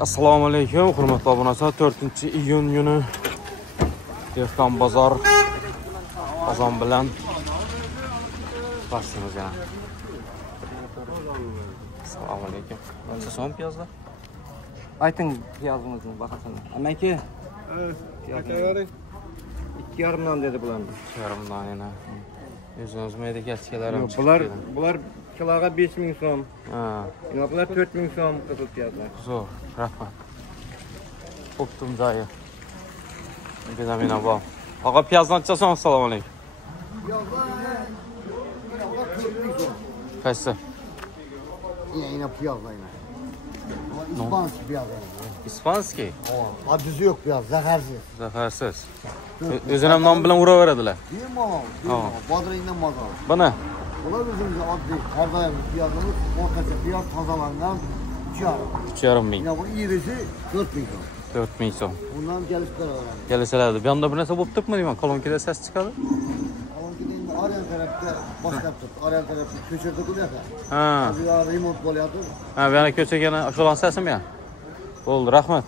Assalomu alaykum, hurmatli obunachilar. 4-iyun kuni Dehqon bozor qozon bilan boshlaymiz yana. Assalomu alaykum. Qancha so'm piyozlar? Ayting piyozingizni bahasini. Amaki? Piyoz. 2,5 dan dedi bular. 2,5 dan yana. O'zingiz mayda kaskalarim chiqdi. Bular kiloga 5,000 so'm. Ha. Bular 4,000 so'm qizil piyozlar. Zo'r, rahmat. Optum joyi. Bedamina bor. Og'a piyozni qancha so'm? Assalomu alaykum. Piyozlar 4,000 so'm. Qaysi? Yine piyazlar yine. İspanski piyaz yani. İspanski? Acısı yok piyaz, zaharsiz. Zaharsiz. O'zini nom bilan uraveradilar. Bemalol, bemalol. Bodringdan mazal. Buni? Bular o'zimizga oddiy har doim piyazimiz o'rtacha piyaz tozalangan 3,5 ming. Yine bu irisi 4,000 so'm. 4,000 so'm. Bundan gelip beraveramiz. Kelishiladi. Bu yoqda bir narsa bo'lib turibmi deyman? Kolonkada ses chiqadi. Kolonkada endi Arel tarafda boshlab turibdi. Arel tarafda ko'chirdik ular. Ha. Bu yer remont bo'lyapti. Ha, bu yana ko'chagani o'shalan sesimi ya? Bo'ldi, rahmat.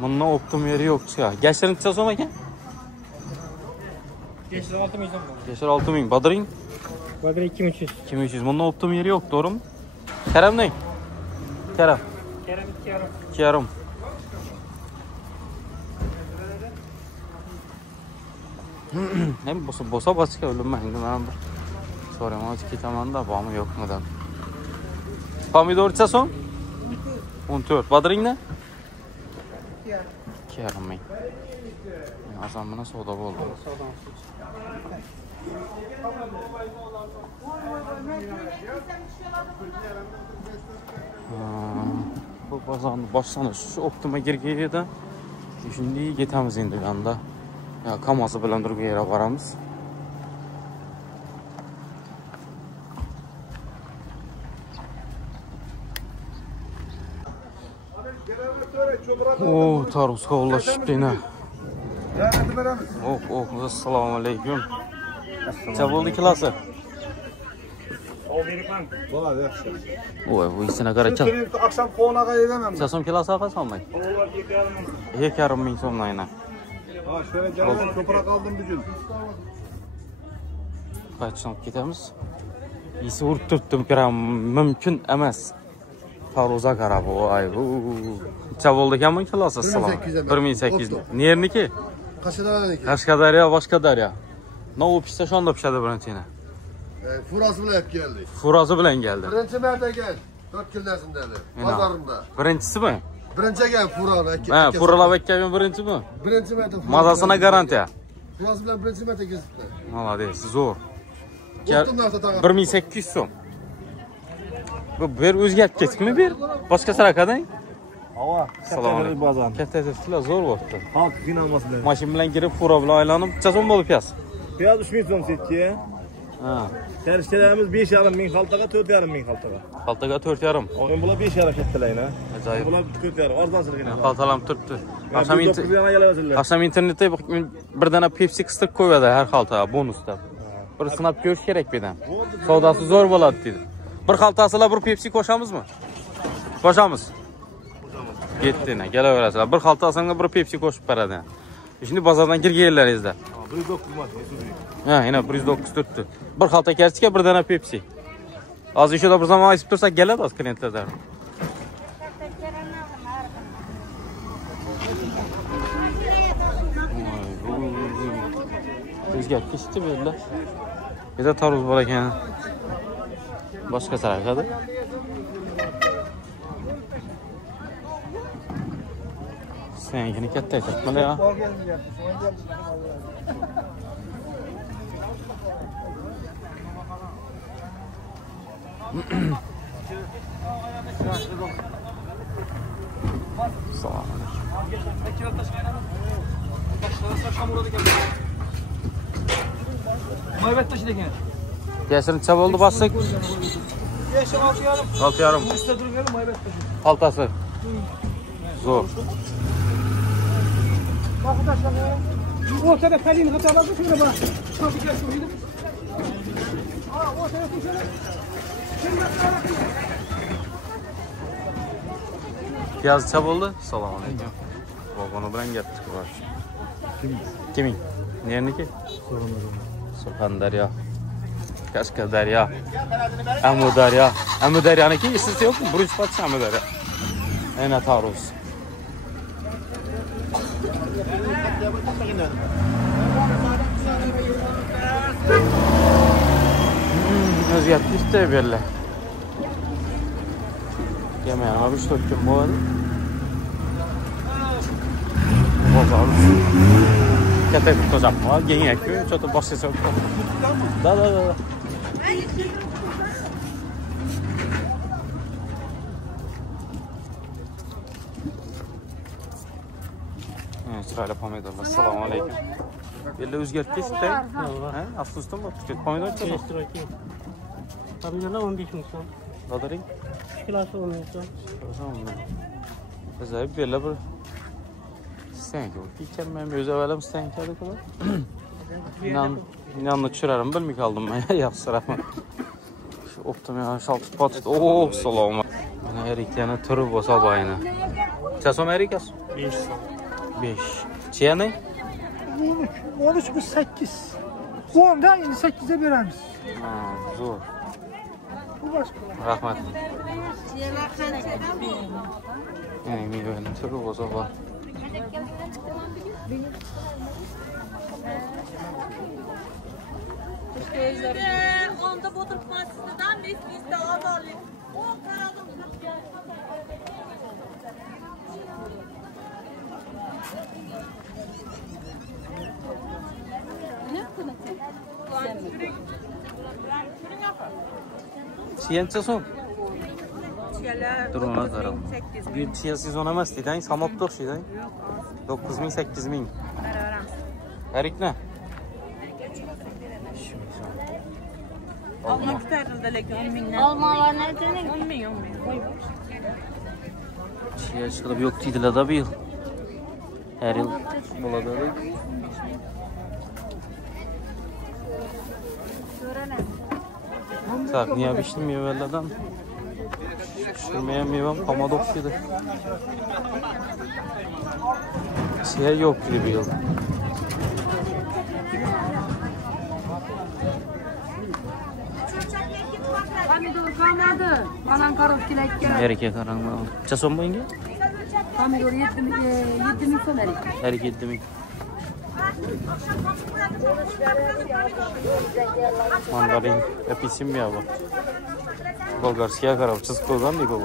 Bundan optim yeri yo'q chiqa. Gashirin necha so'm ekan? Geçti 6,000 so'm. Gashir 6,000. Bodring? Bodring 2,300. 2,300. Bundan optim yeri yo'q, to'g'rimi? Karam ne? Karam. Karam 2,5. 2,5. Hem bosa başka ölünmeydi ben bir sorayım ama kitaman da bağımı yok mu da. Pomidor necha so'm? 14. Bodring ne? 2,5 ming. Azam buna savdo bo'ldi. Bu bozorni boshlanish shu optima girganda shunday ketamiz endi ganda. Ya kamosi bilan turgan yerga boramiz. O, tarvuz kovlashibdi yana. Assalomu alaykum. Necha bo'ldi kilosi? Bo'ladi, yaxshi. Voy, bu isini qaracham. Akşam qo'naga edaman. Necha so'm kilosi qolmay? 2,5 ming so'mdan yana. Ha, şöyle geldim, toprak aldım bugün. Qaytib ketamiz. Isi urib turibdim, kiram mumkin emas. Tarvuza qarab, voy, bu. Necha bo'ldi ekanmi kilosi? 1,800. Nerniki? Qashqadaryo. Qashqadaryo, Boshqadaryo. Novu pishsa shonda pishadi birinchini. Furası bilan hep geldi. Furozi bilan keldi. Birinchi marta gel. 4 kunlardan beri. Bozorda. Birinchisi-mi? Birinchi gel Furani. Ha, Furalab aytgan birinchimi? Birinchi marta. Mazasına garantiya. Furası bilan birinchi marta kesibdi. Молодец, zo'r. 1,800 so'm. Bu ber o'zgarib ketdimi ber? Boshqa sarakadang? Hava. Assalomu alaykum. Katta tezlar zo'r bo'libdi. Halk qiynalması bilan. Mashin bilan kirib, furo bilan aylanib, necha so'm bo'ldi piyoz? Piyoz 3,000 so'm setki. Ha. Terishlarimiz 5,5 ming xaltaga, 4,5 ming xaltaga. Xaltaga 4,5. Oyun bular 5,5 ketdilayna. Ajoyib. Bular 4,5 arzonsizgina. Xaltalam turibdi. Qasham Qasham internetda bir dana Pepsi qistirib qo'yadi har xaltaga bonusda. Bir sinab ko'rish kerak bedan. Savdosi zo'r bo'ladi dedi. Bir xaltasida bir Pepsi qo'shamizmi? Qo'shamiz. Yetdina, kelaverasizlar. Bir xaltasida bir Pepsi qo'shib beradi. Şimdi bozordan kirganlaringizda. 109 mashinasi. Ha, yana 109 turibdi. Bir xalta kartika, bir dana Pepsi. Hozir ishda bir zaman aytib tursak keladi o'z klientlardan. O'zgarib ketdi bular. Biza tarvuz bor ekan. Boshqa sarakada. Seninkini katta aytibman ya. Assalomu alaykum. Maybat tashlagan. Yashin necha bo'ldi bossak? 6,5. 6,5. Usta turgan maybat tashlagan. Xaltasi. Zo'r. Bak tashlagan. Ortada pelin hatalardı şöyle bak. Kapıya koydum. Ortaya şöyle. Şimdi Piyazcha bo'ldi. Assalomu alaykum. Bog'oni bilan gapdik. Kiming? Nerniki? Surxondaryo. Qashqadaryo. Amudaryo. Amudaryoniki esingizda yo'qmi? Birinchi pacha Amudaryo. Ayna Taurus. O'zgartishdi belli. Yemeğine abi işte kim bu arada? Bozar. Katak tutacağım. Yeni yakıyor. Çok da başka yok. Da. Sırayla pomidorlar. Selamun aleyküm. Belli özgertmiş de. Aslı mı? Pomidor çok. Pomidorlar 15 ming so'm. Dadaring? Kilosi 10 ming so'm. Acayip belli bir stenk oldu. İçermem özü evvelim stenk adı kadar. İnanlı çırarım bilmik aldım ben. Yaxşı rahmet. Şu optum ya şaltı patladı. Oh salam. Bana eriklerini türü bosa bayını. Çasom erikas? 5 so'm. 5. Çiğne? 13 bu 8. 10 da 8'e veremiz. Zor. Bu başka. Rahmet. Yani meyvenin türü bosa bay. Onda oturtmasından biz de azarlı. O karadım. Çiğençe son? Dur ona zaralım. Bir çiğen sezon emez dedin, samot da okşaydı. 9 bin, 8 bin. Erik ne? Alma kurtarıldı lekin 10 mindən. Alma var nerede? 10 min. Çiğen çıkılıp yok dediler da bir yıl. Her yıl buladı da. Tak, niye biçtim meyvelerden? Pişirmeyen meyvem pamada okşaydı. Çiğen yok gibi bir yıl. Pomidor kalmadı. Banan karotkilekke. Erkek karanlığı aldı. Çason mu inge? Pomidor 7 min so'm erik. Erkek 7 bin. Mandarin. Apelsin bir hava. Bolgarskiya karab. Çizip koygan değil bu.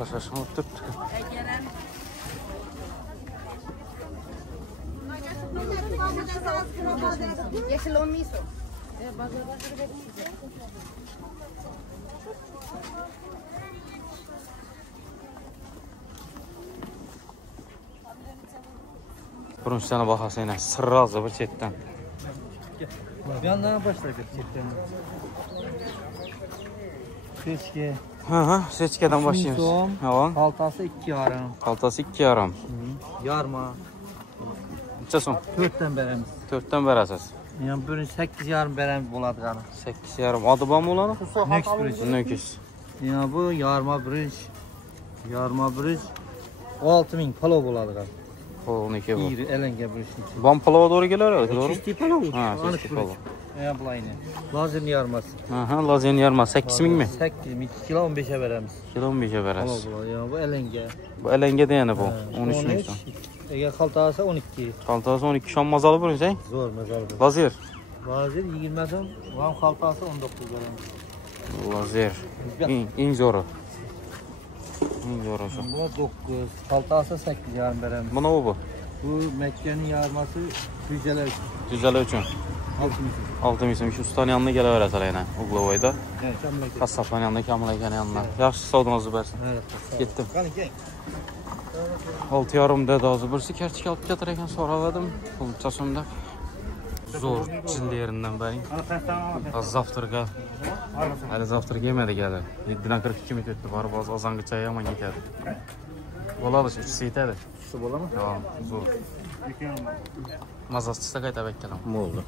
Başlaşma tuttuk. Yeşil 10 min so'm. Birinchi sana bahasıyla sırrazı bir çetten. Yandan başladık çekten. Seçki. Hı, seçkeden başlayalım. Tamam. Kaltası 2 yaram. Kaltası 2 yaram. Yarma. Neçə son? 4'ten beremiz. 4'ten verəsiz. Yani bugün 8 yarım beremiz buladı gana. 8 yaram. Adı var mı olanı? Next bridge. Nöküs. Yani bu yarma bridge. Yarma bridge. 6 min palo buladı gana. O 12 bu. İri elenge bridge. Van palava doğru gelir ya, doğru? Çisti palo. Ha, çisti palava. Ya bu aynı. Lazerin yarması. Aha, lazerin yarma 8 min mi? 8 min. Kilo 15'e veremiz. Kilo 15'e Palo verəsiz. buladı. Yani bu elenge. Bu elenge de yani bu. 13 min son. Eğer kaltası 12. Kaltası 12 şan mazalı bir şey. Zor mezar bu. Lazer. Lazer 20'den. Van kaltası 19 veremiz. Lazer. En zoru. En zoru şu. Bu 9. Kaltası 8 yarım veremiz. Bu ne bu? Bu Mekke'nin yarması düzeler. Düzələ üçün. 6 min son. Şu ustanın yanına gələ verəsələ yenə. Uglovayda. Evet, Kamil'e gel. Kassapanın yanında Kamiləyənin yanına. Yaxşı savdunuz Zübərsin. Evet. Getdim. Gelin gel. 6 yarım dedi azı. Birisi kertik alıp getirərkən soraladım. Çasımda. Zor cildi yerindən bəri. Az zavtırqa. Hələ zavtırqa yemədi gəlir. 7'den 42 mit etdi. Var bazı azangı çayı yaman getədi. Bo'ladi, uchisi yetadi. Shu bo'ladimi? Ha, zo'r. Mazasi chiqsa qaytib kelaman. Bo'ldi.